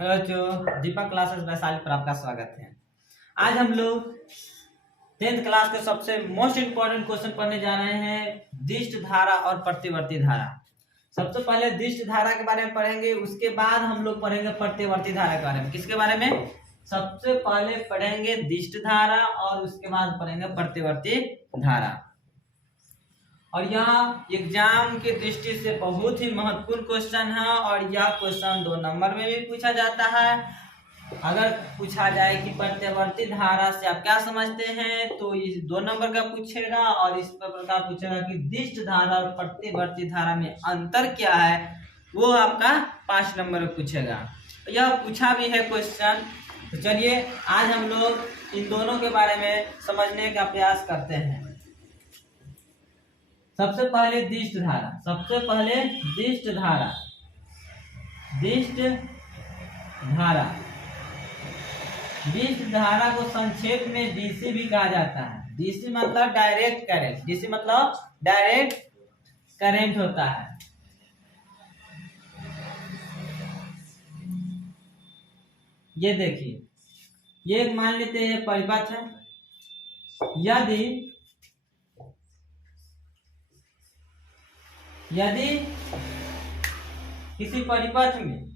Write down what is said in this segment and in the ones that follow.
Hello जो दीपक classes Vaishali पर आपका स्वागत है। आज हम लोग 10th क्लास के सबसे मोस्ट इम्पोर्टेंट क्वेश्चन पढ़ने जा रहे हैं, दिष्ट धारा और प्रतिवर्ती धारा। सबसे पहले दिष्ट धारा के बारे में पढ़ेंगे, उसके बाद हम लोग पढ़ेंगे प्रतिवर्ती धारा के बारे में। किसके बारे में? सबसे पहले पढ़ेंगे दिष्ट धारा और उसके बाद पढ़ेंगे प्रतिवर्ती धारा। और यह एग्जाम की दृष्टि से बहुत ही महत्वपूर्ण क्वेश्चन है और यह क्वेश्चन 2 नंबर में भी पूछा जाता है। अगर पूछा जाए कि प्रतिवर्ती धारा से आप क्या समझते हैं तो इस 2 नंबर का पूछेगा, और इस प्रकार पूछेगा कि दिष्ट धारा और प्रतिवर्ती धारा में अंतर क्या है, वो आपका 5 नंबर में पूछेगा। यह पूछा भी है क्वेश्चन। तो चलिए आज हम लोग इन दोनों के बारे में समझने का प्रयास करते हैं। सबसे पहले दिष्ट धारा, दिष्ट धारा को संक्षेप में डीसी भी कहा जाता है। डीसी मतलब डायरेक्ट करंट, होता है। ये देखिए, ये मान लेते हैं परिपथ है। यदि किसी परिपथ में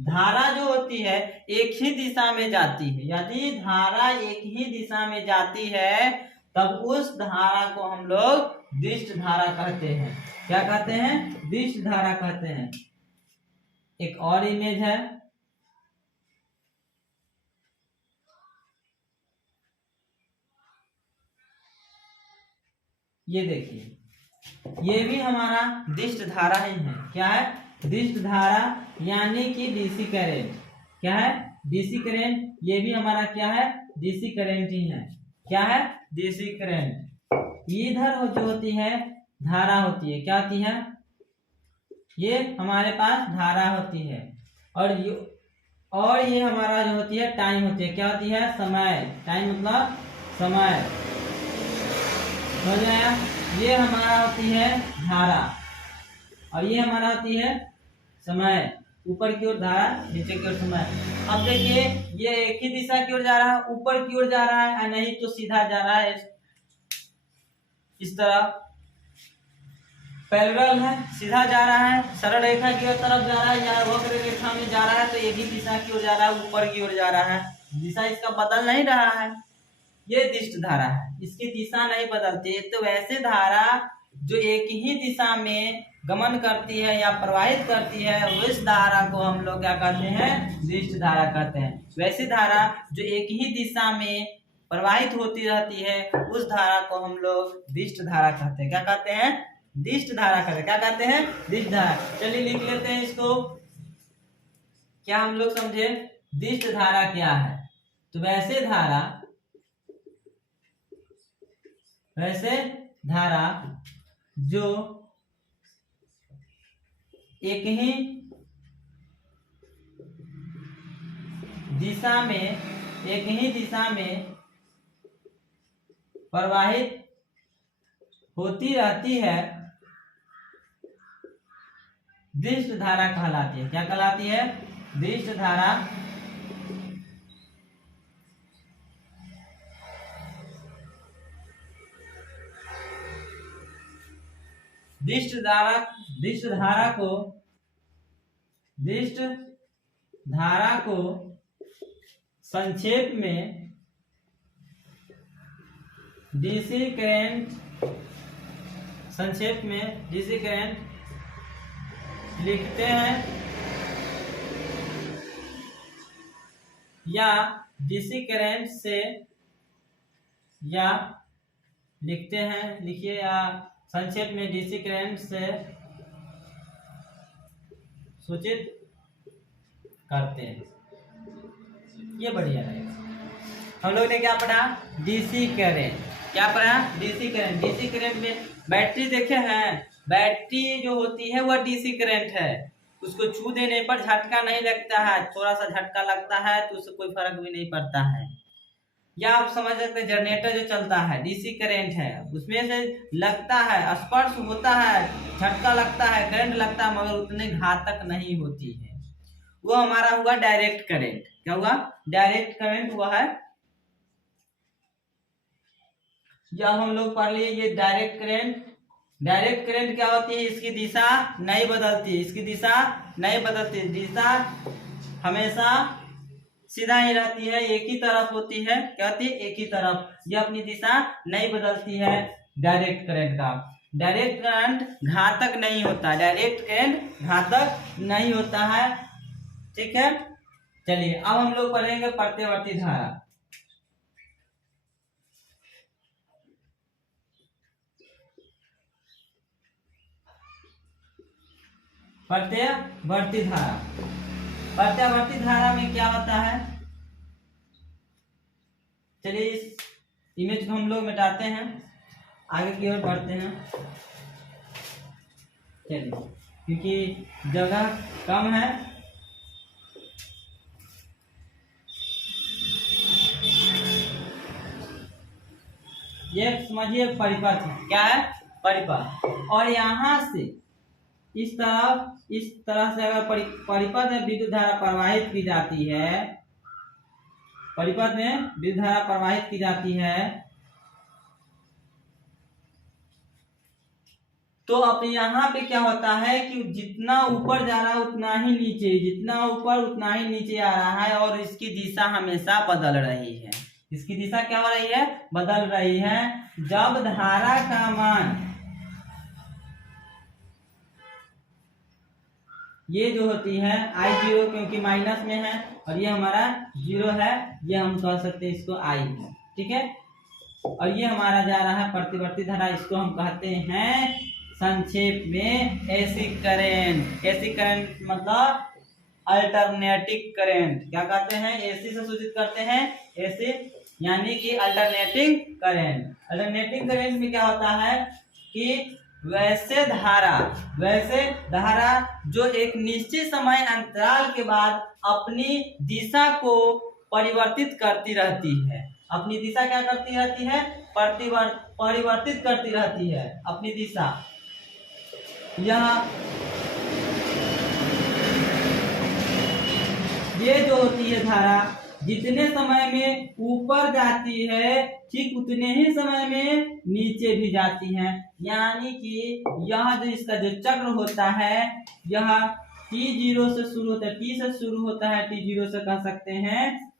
धारा जो होती है एक ही दिशा में जाती है, यदि धारा एक ही दिशा में जाती है तब उस धारा को हम लोग दिष्ट धारा कहते हैं। क्या कहते हैं? दिष्ट धारा कहते हैं। एक और इमेज है, ये देखिए, ये भी हमारा दिष्ट धारा ही है। क्या है? दिष्ट धारा यानी कि डीसी करंट। क्या है? DC current. ये भी हमारा क्या है? डीसी करंट ही है। क्या है? DC current. इधर जो होती है धारा होती है, क्या होती है? ये हमारे पास धारा होती है, और ये हमारा जो होती है टाइम होती है। क्या होती है? समय। टाइम मतलब समय। हो जाएगा। ये हमारा होती है धारा और ये हमारा होती है समय। ऊपर की ओर धारा, नीचे की ओर समय। अब देखिए, ये एक ही दिशा की ओर जा रहा है, ऊपर की ओर जा रहा है, नहीं तो सीधा जा रहा है। इस तरह पैरेलल है, सीधा जा रहा है, सरल रेखा की ओर तरफ जा रहा है, या वक्र रेखा में जा रहा है तो एक ही दिशा की ओर जा रहा है, ऊपर की ओर जा रहा है। दिशा इसका बदल नहीं रहा है। ये दिष्ट धारा है, इसकी दिशा नहीं बदलती। तो वैसे धारा जो एक ही दिशा में गमन करती है या प्रवाहित करती है, उस धारा को हम लोग क्या कहते हैं? दिष्ट धारा कहते हैं। वैसी धारा जो एक ही दिशा में प्रवाहित होती रहती है, उस धारा को हम लोग दिष्ट धारा कहते हैं। क्या कहते हैं? दिष्ट धारा कहते हैं। क्या कहते हैं? दिष्ट धारा। चलिए लिख लेते हैं इसको। क्या हम लोग समझे दिष्ट धारा क्या है? तो वैसे धारा जो एक ही दिशा में प्रवाहित होती रहती है, दिष्ट धारा कहलाती है। क्या कहलाती है? दिष्ट धारा। दिष्ट धारा को संक्षेप में डीसी करंट लिखते हैं, या डीसी करंट से या लिखते हैं, लिखिए, या संक्षेप में डीसी करंट से सूचित करते हैं। ये बढ़िया रहेगा। हम लोग ने क्या पढ़ा? DC current. क्या पढ़ा? DC current. डीसी करंट में बैटरी देखे हैं, बैटरी जो होती है वह डीसी करंट है। उसको छू देने पर झटका नहीं लगता है, थोड़ा सा झटका लगता है तो उससे कोई फर्क भी नहीं पड़ता है। या आप समझ सकते हैं जनरेटर जो चलता है डीसी करंट है, उसमें से लगता है, स्पर्श होता है, झटका लगता है, करंट लगता है, मगर उतने घातक नहीं होती है। वो हमारा हुआ डायरेक्ट करंट। क्या हुआ? डायरेक्ट करंट हुआ है। जब हम लोग पढ़ लिए ये डायरेक्ट करंट, डायरेक्ट करंट क्या होती है? इसकी दिशा नहीं बदलती, इसकी दिशा नहीं बदलती, दिशा हमेशा सीधा ही रहती है, एक ही तरफ होती है। क्या होती है? एक ही तरफ, ये अपनी दिशा नहीं बदलती है डायरेक्ट करंट का। डायरेक्ट करंट घातक नहीं होता, डायरेक्ट करंट घातक नहीं होता है। ठीक है, चलिए अब हम लोग पढ़ेंगे प्रत्यावर्ती धारा। प्रत्यावर्ती धारा, प्रत्यावर्ती धारा में क्या होता है? चलिए इस इमेज को हम लोग मिटाते हैं, आगे की ओर बढ़ते हैं। चलिए, क्योंकि जगह कम है। ये समझिए परिपथ है। क्या है? परिपथ। और यहाँ से इस तरह से अगर परिपथ में विद्युत धारा प्रवाहित की जाती है, परिपथ में विद्युत धारा प्रवाहित की जाती है, तो अब यहाँ पे क्या होता है कि जितना ऊपर जा रहा है उतना ही नीचे, जितना ऊपर उतना ही नीचे आ रहा है, और इसकी दिशा हमेशा बदल रही है। इसकी दिशा क्या हो रही है? बदल रही है। जब धारा का मान, ये जो होती है I0, क्योंकि माइनस में है और ये हमारा 0 है, ये हम कह सकते हैं इसको I है। ठीक है, और ये हमारा जा रहा है प्रतिवर्ती धारा, इसको हम कहते हैं संक्षेप में एसी करंट। एसी करंट मतलब अल्टरनेटिंग करंट। क्या कहते हैं? एसी से सूचित करते हैं, एसी यानी कि अल्टरनेटिंग करंट। अल्टरनेटिंग करंट में क्या होता है कि वैसे धारा जो एक निश्चित समय अंतराल के बाद अपनी दिशा को परिवर्तित करती रहती है। अपनी दिशा क्या करती रहती है? परिवर्तित करती रहती है अपनी दिशा। ये जो होती है धारा, जितने समय में ऊपर जाती है ठीक उतने ही समय में नीचे भी जाती है। यानी कि यह जो इसका जो चक्र होता है, यह T0 से शुरू होता है, T से शुरू होता है, T0 से कह सकते हैं,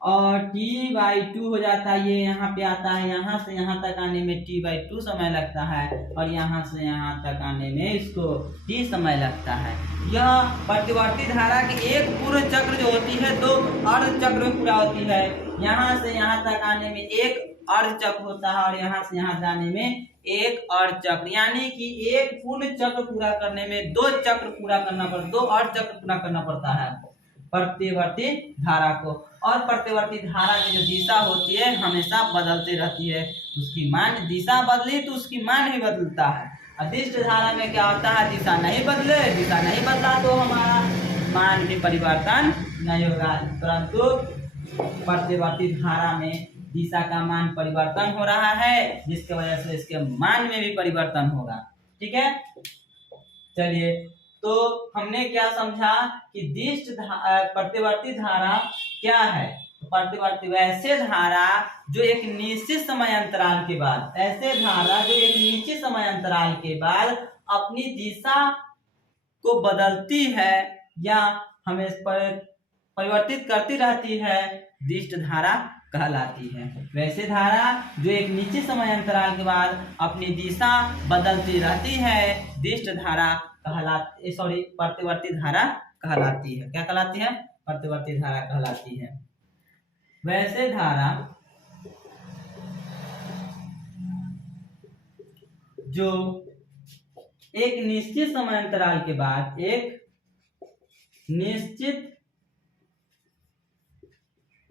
और T/2 हो जाता है। ये यहाँ पे आता है, यहाँ से यहाँ तक आने में T/2 समय लगता है, और यहाँ से यहाँ तक आने में इसको T समय लगता है। यह प्रतिवर्ती धारा की एक पूर्ण चक्र जो होती है 2 अर्ध चक्र में पूरा होती है। यहाँ से यहाँ तक आने में एक अर्ध चक्र होता है, और यहाँ से यहाँ जाने में एक अर्ध चक्र। यानी कि एक पूर्ण चक्र पूरा करने में 2 चक्र पूरा करना पड़ता, 2 अर्ध चक्र पूरा करना पड़ता है प्रतिवर्ती धारा को। और प्रतिवर्ती धारा की जो दिशा होती है हमेशा बदलती रहती है। उसकी मान, दिशा बदली तो उसकी मान भी बदलता है। अदिष्ट धारा में क्या होता है? दिशा नहीं बदले, दिशा नहीं बदला तो हमारा मान भी परिवर्तन नहीं होगा। परंतु प्रतिवर्ती धारा में दिशा का मान परिवर्तन हो रहा है, जिसके वजह से इसके मान में भी परिवर्तन होगा। ठीक है, चलिए, तो हमने क्या समझा कि दिष्ट प्रतिवर्ती धारा क्या है? प्रतिवर्ती वैसे धारा जो एक निश्चित समय अंतराल के बाद, ऐसे धारा जो एक निश्चित समय अंतराल के बाद अपनी दिशा को बदलती है या हमें परिवर्तित करती रहती है, दिष्ट धारा कहलाती है। वैसे धारा जो एक निश्चित समय अंतराल के बाद अपनी दिशा बदलती रहती है, दिष्ट धारा कहलाती, सॉरी, प्रतिवर्ती धारा कहलाती है। क्या कहलाती है? प्रतिवर्ती धारा कहलाती है। वैसे धारा जो एक निश्चित समय अंतराल के बाद, एक निश्चित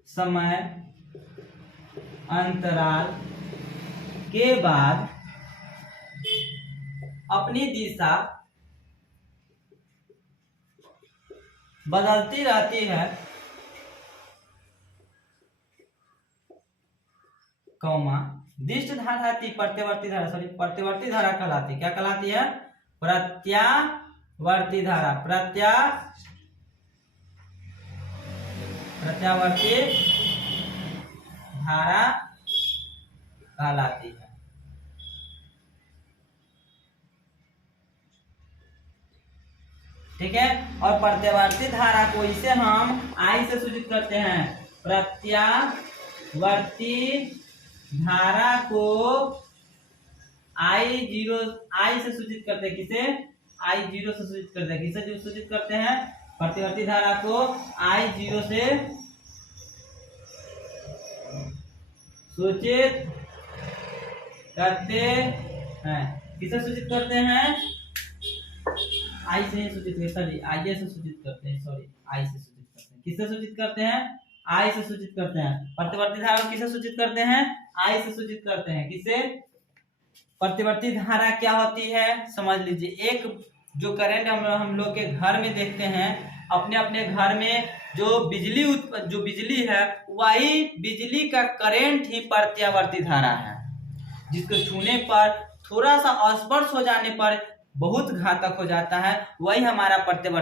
समय अंतराल के बाद अपनी दिशा बदलती रहती है, कौमा, दिष्ट धारा प्रतिवर्ती धारा, सॉरी, प्रतिवर्ती धारा कहलाती। क्या कहलाती है? प्रत्यावर्ती धारा। प्रत्यावर्ती प्रत्यावर्ती धारा कहलाती है। ठीक है, और प्रत्यावर्ती धारा को इसे हम I से सूचित करते हैं। प्रत्यावर्ती धारा को I से सूचित करते हैं। किसे? I0 से सूचित करते हैं। किसे सूचित करते हैं? प्रतिवर्ती धारा को I0 से सूचित करते हैं। किसे सूचित करते हैं? I से सूचित करते हैं। I से सूचित करते हैं। I से सूचित करते हैं। किससे सूचित करते हैं? I से सूचित करते हैं। प्रतिवर्ती धारा को किसे सूचित करते हैं? I से सूचित करते हैं। किसे? प्रतिवर्ती धारा क्या होती है समझ लीजिए। एक जो करंट हम लोग के घर में देखते हैं, अपने अपने घर में जो बिजली है, वही बिजली का करंट ही प्रत्यावर्ती धारा है, जिसको छूने पर थोड़ा सा स्पर्श हो जाने पर बहुत घातक हो जाता है, वही हमारा प्रत्यावर्ती